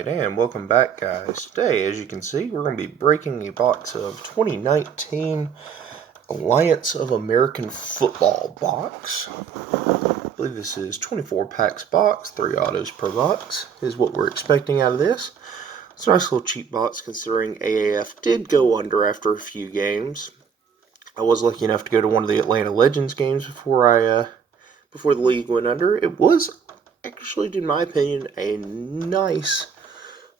Alright, and welcome back, guys. Today, as you can see, we're going to be breaking a box of 2019 Alliance of American Football box. I believe this is 24 packs box, 3 autos per box, is what we're expecting out of this. It's a nice little cheap box considering AAF did go under after a few games. I was lucky enough to go to one of the Atlanta Legends games before the league went under. It was actually, in my opinion, a nice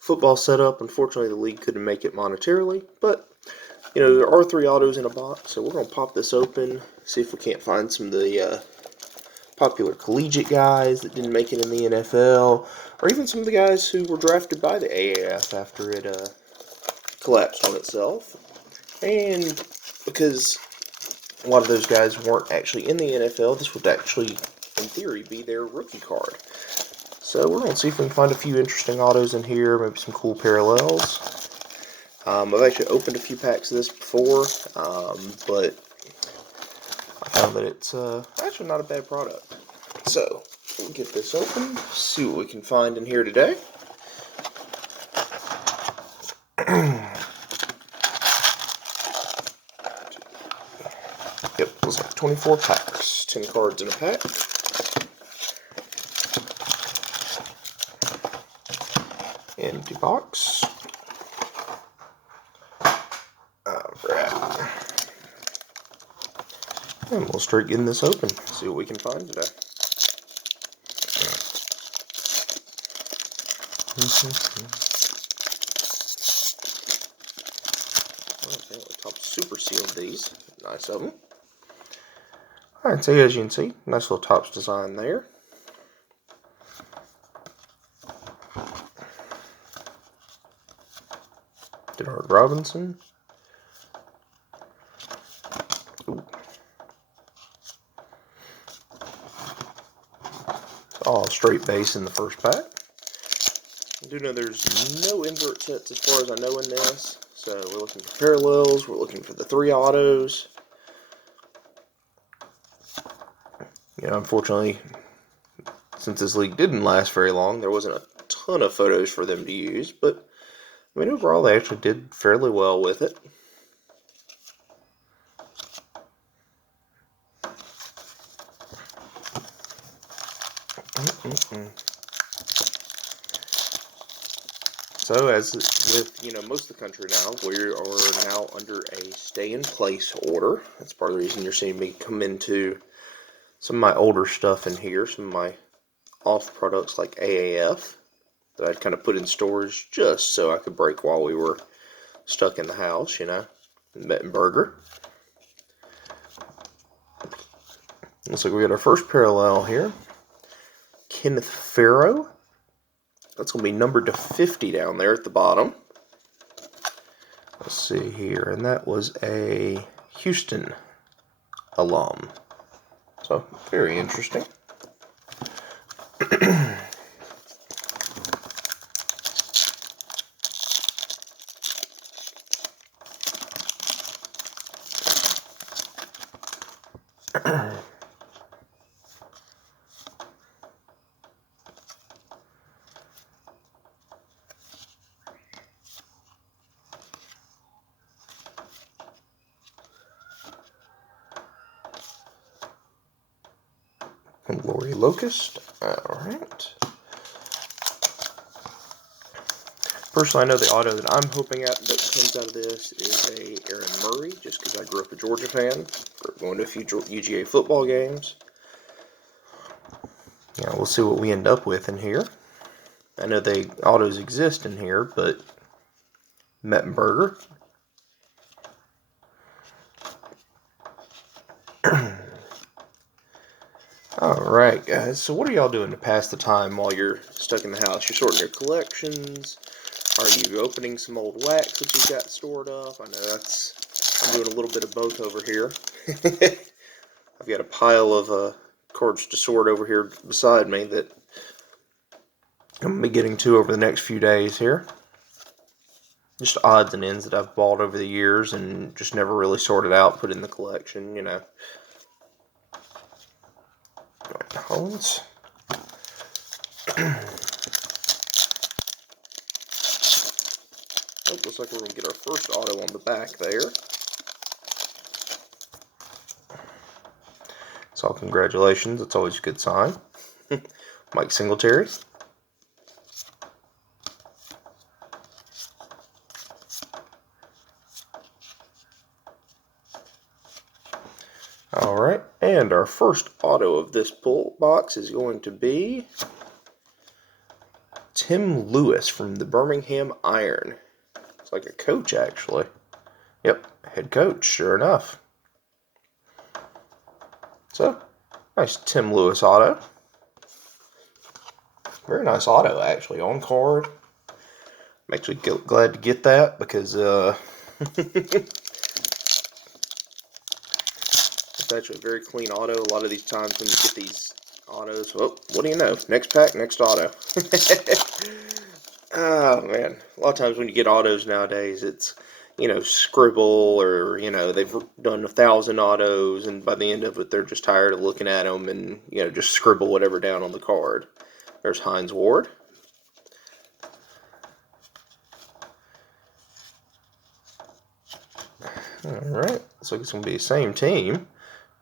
football setup. Unfortunately, the league couldn't make it monetarily, but you know, there are 3 autos in a box, so we're going to pop this open, see if we can't find some of the popular collegiate guys that didn't make it in the NFL, or even some of the guys who were drafted by the AAF after it collapsed on itself. And because a lot of those guys weren't actually in the NFL, this would actually, in theory, be their rookie card. So we're going to see if we can find a few interesting autos in here, maybe some cool parallels. I've actually opened a few packs of this before, but I found that it's actually not a bad product. So we'll get this open, see what we can find in here today. Yep, looks like 24 packs, 10 cards in a pack. Empty box. Alright. And we'll start getting this open, see what we can find today. Okay, the top super sealed these. Nice of them. Alright, so as you can see, nice little tops design there. Denard Robinson. Ooh. All straight base in the first pack. I do know there's no invert sets as far as I know in this, so we're looking for parallels, we're looking for the 3 autos. You know, unfortunately, since this league didn't last very long, there wasn't a ton of photos for them to use, but I mean, overall, they actually did fairly well with it. So, as with, you know, most of the country now, we are now under a stay-in-place order. That's part of the reason you're seeing me come into some of my older stuff in here, some of my off products like AAF that I'd kind of put in storage just so I could break while we were stuck in the house, you know, Mettenberger. Looks like we got our first parallel here. Kenneth Farrow. That's going to be numbered to 50 down there at the bottom. Let's see here. And that was a Houston alum. So, very interesting. And Lori Locust. Alright. Personally, I know the auto that I'm hoping that comes out of this is a Aaron Murray, just because I grew up a Georgia fan. Going to a few UGA football games. Yeah, we'll see what we end up with in here. I know the autos exist in here, but Mettenberger. Alright, guys, so what are y'all doing to pass the time while you're stuck in the house? You're sorting your collections? Are you opening some old wax that you've got stored up? I know I'm doing a little bit of both over here. I've got a pile of cards to sort over here beside me that I'm going to be getting to over the next few days here. Just odds and ends that I've bought over the years and just never really sorted out, put in the collection, you know. Holds. Oh, looks like we're going to get our first auto on the back there. So congratulations, that's always a good sign. Mike Singletary. Alright, and our first auto of this pull box is going to be Tim Lewis from the Birmingham Iron. It's like a coach, actually. Yep, head coach, sure enough. So, nice Tim Lewis auto. Very nice auto, actually, on card. I'm actually glad to get that because it's actually a very clean auto. A lot of these times when you get these autos, oh, what do you know? Next pack, next auto. Oh, man. A lot of times when you get autos nowadays, it's, scribble or, they've done 1,000 autos, and by the end of it, they're just tired of looking at them and, just scribble whatever down on the card. There's Hines Ward. Alright, so it's going to be the same team.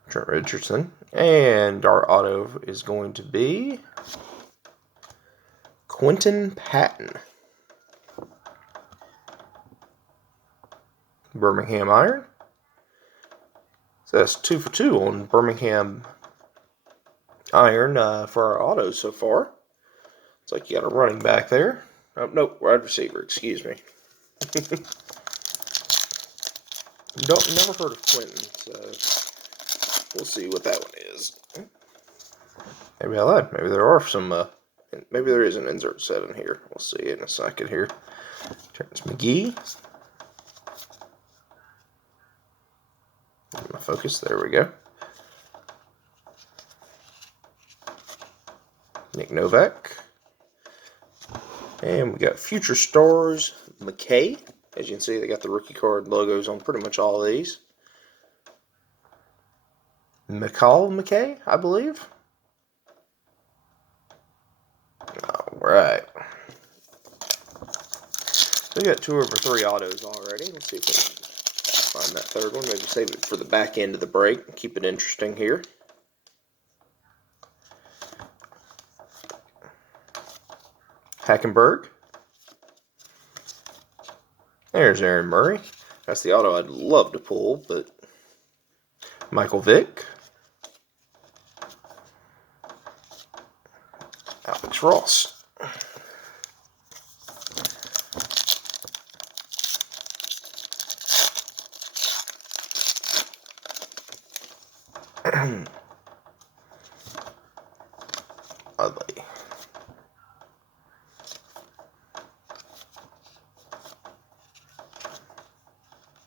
Trent Richardson. And our auto is going to be Quentin Patton. Birmingham Iron. So that's 2 for 2 on Birmingham Iron for our autos so far. It's like you got a running back there. Oh, nope, wide receiver, excuse me. Never heard of Quentin, so we'll see what that one is. Maybe I lied. Maybe there are some, maybe there is an insert set in here. We'll see in a second here. Terrence McGee. My focus, there we go. Nick Novak. And we got Future Stars McKay. As you can see, they got the rookie card logos on pretty much all of these. McKay, I believe. Alright. We got 2 over 3 autos already. Let's see if we can find that third one. Maybe save it for the back end of the break. Keep it interesting here. Hackenberg. There's Aaron Murray. That's the auto I'd love to pull, but Michael Vick. Alex Ross. Ugly.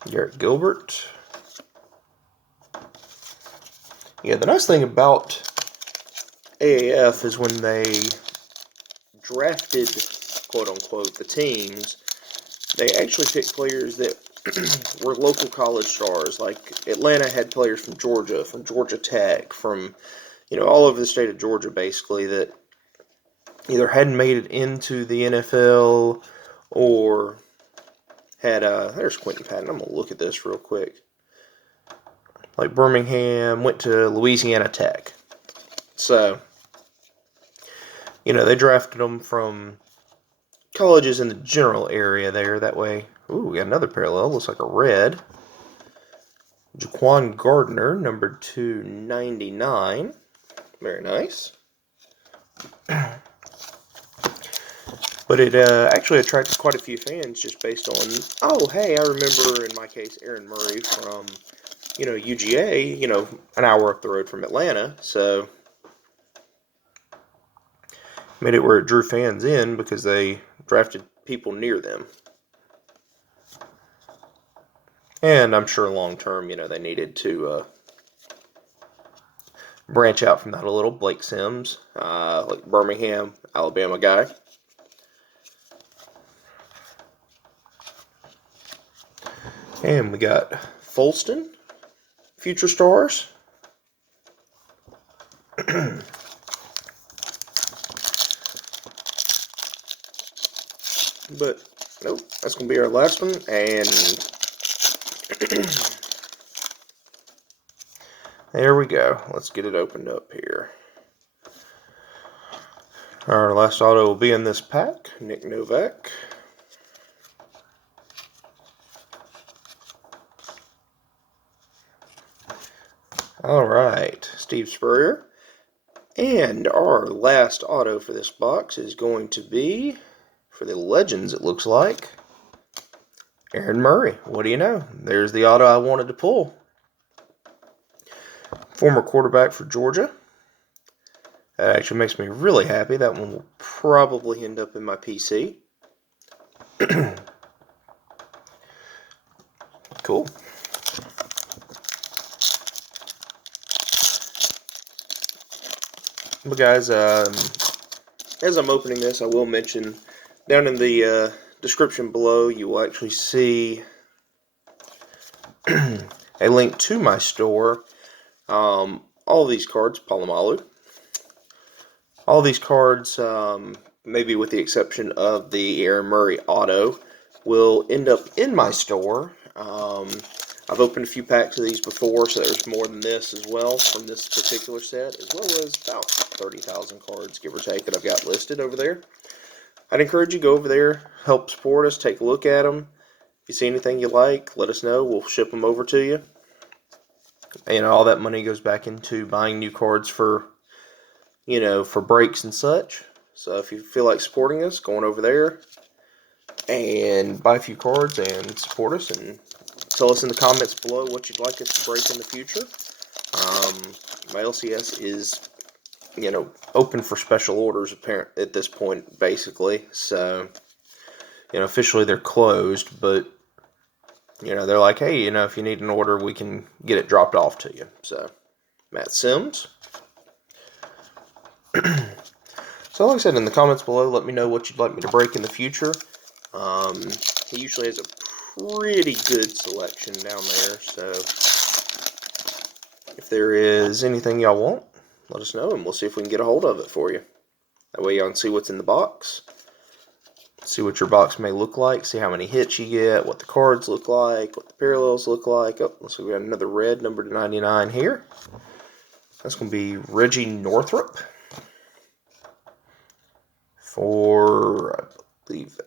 Garrett Gilbert. Yeah, the nice thing about AAF is when they drafted, quote-unquote, the teams, they actually picked players that were local college stars. Like Atlanta had players from Georgia Tech, from, all over the state of Georgia, basically, that either hadn't made it into the NFL or had, there's Quentin Patton. I'm going to look at this real quick. Like Birmingham, went to Louisiana Tech. So, they drafted them from colleges in the general area there. That way, ooh, we got another parallel. Looks like a red. Jaquan Gardner, number 299. Very nice. But it actually attracted quite a few fans just based on, oh, hey, I remember, in my case, Aaron Murray from, UGA, an hour up the road from Atlanta. So, made it where it drew fans in because they drafted people near them. And I'm sure long term, they needed to branch out from that a little. Blake Sims, like Birmingham, Alabama guy. And we got Folston, Future Stars. But Nope, that's going to be our last one. And there we go. Let's get it opened up here. Our last auto will be in this pack. Nick Novak. Alright, Steve Spurrier. And our last auto for this box is going to be, for the Legends it looks like, Aaron Murray. What do you know? There's the auto I wanted to pull. Former quarterback for Georgia. That actually makes me really happy. That one will probably end up in my PC. Cool. But guys, as I'm opening this, I will mention down in the description below, you will actually see a link to my store. All these cards, Palomalu. All these cards, maybe with the exception of the Aaron Murray auto, will end up in my store. I've opened a few packs of these before, so there's more than this as well from this particular set, as well as about 30,000 cards, give or take, that I've got listed over there. I'd encourage you to go over there, help support us, take a look at them. If you see anything you like, let us know. We'll ship them over to you. And all that money goes back into buying new cards for, for breaks and such. So if you feel like supporting us, going over there and buy a few cards and support us, and tell us in the comments below what you'd like us to break in the future. My LCS is, open for special orders at this point, basically. So, officially they're closed, but, they're like, hey, if you need an order, we can get it dropped off to you. So, Matt Sims. So, like I said, in the comments below, let me know what you'd like me to break in the future. He usually has a pretty good selection down there, so if there is anything y'all want, let us know, and we'll see if we can get a hold of it for you. That way y'all can see what's in the box, see what your box may look like, see how many hits you get, what the cards look like, what the parallels look like. Oh, so we got another red, number 99 here. That's going to be Reggie Northrup for, I believe,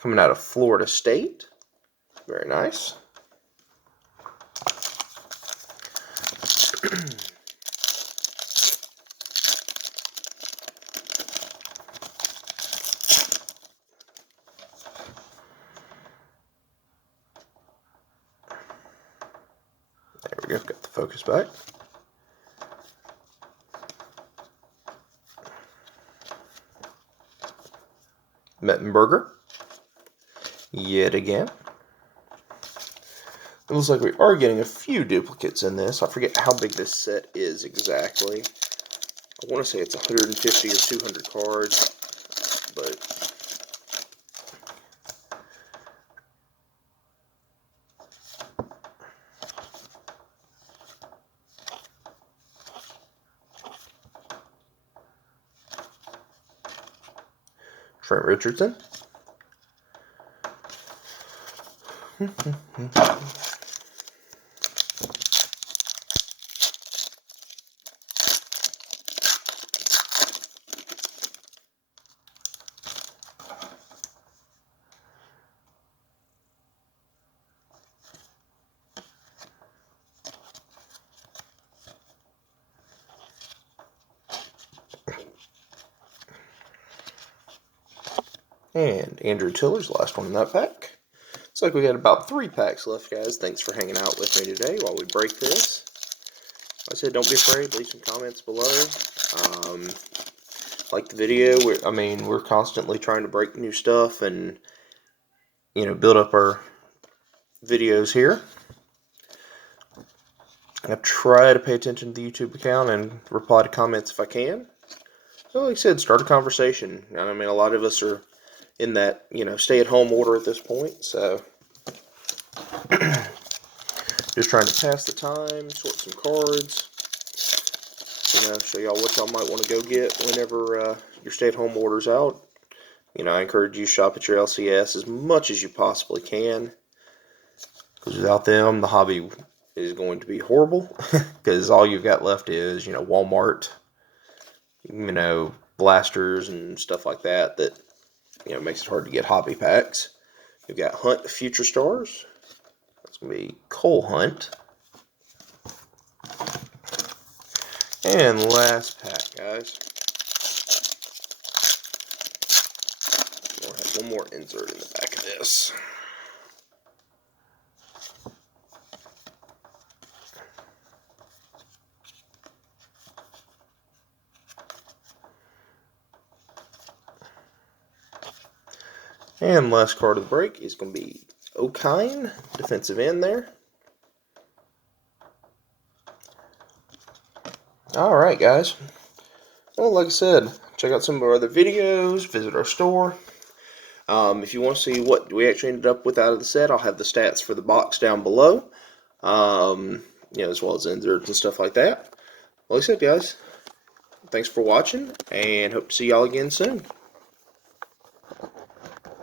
coming out of Florida State. Very nice. There we go, got the focus back. Mettenberger. Yet again. It looks like we are getting a few duplicates in this. I forget how big this set is exactly. I want to say it's 150 or 200 cards, but Trent Richardson. And Andrew Tiller's the last one in that pack. Looks like we got about 3 packs left, guys. Thanks for hanging out with me today while we break this. Like I said, don't be afraid. Leave some comments below. Like the video. We're constantly trying to break new stuff and, build up our videos here. I try to pay attention to the YouTube account and reply to comments if I can. So, like I said, start a conversation. A lot of us are in that, stay-at-home order at this point, so just trying to pass the time, sort some cards, show y'all what y'all might want to go get whenever your stay-at-home order's out. You know, I encourage you to shop at your LCS as much as you possibly can, because without them, the hobby is going to be horrible, because all you've got left is, you know, Walmart, you know, blasters and stuff like that, you know, makes it hard to get hobby packs. You've got Hunt Future Stars. That's going to be Cole Hunt. And last pack, guys. We'll have one more insert in the back of this. And last card of the break is going to be O'Kine, defensive end there. Alright, guys. Well, like I said, check out some of our other videos, visit our store. If you want to see what we actually ended up with out of the set, I'll have the stats for the box down below. You know, as well as inserts and stuff like that. Like I said, guys, thanks for watching, and hope to see y'all again soon.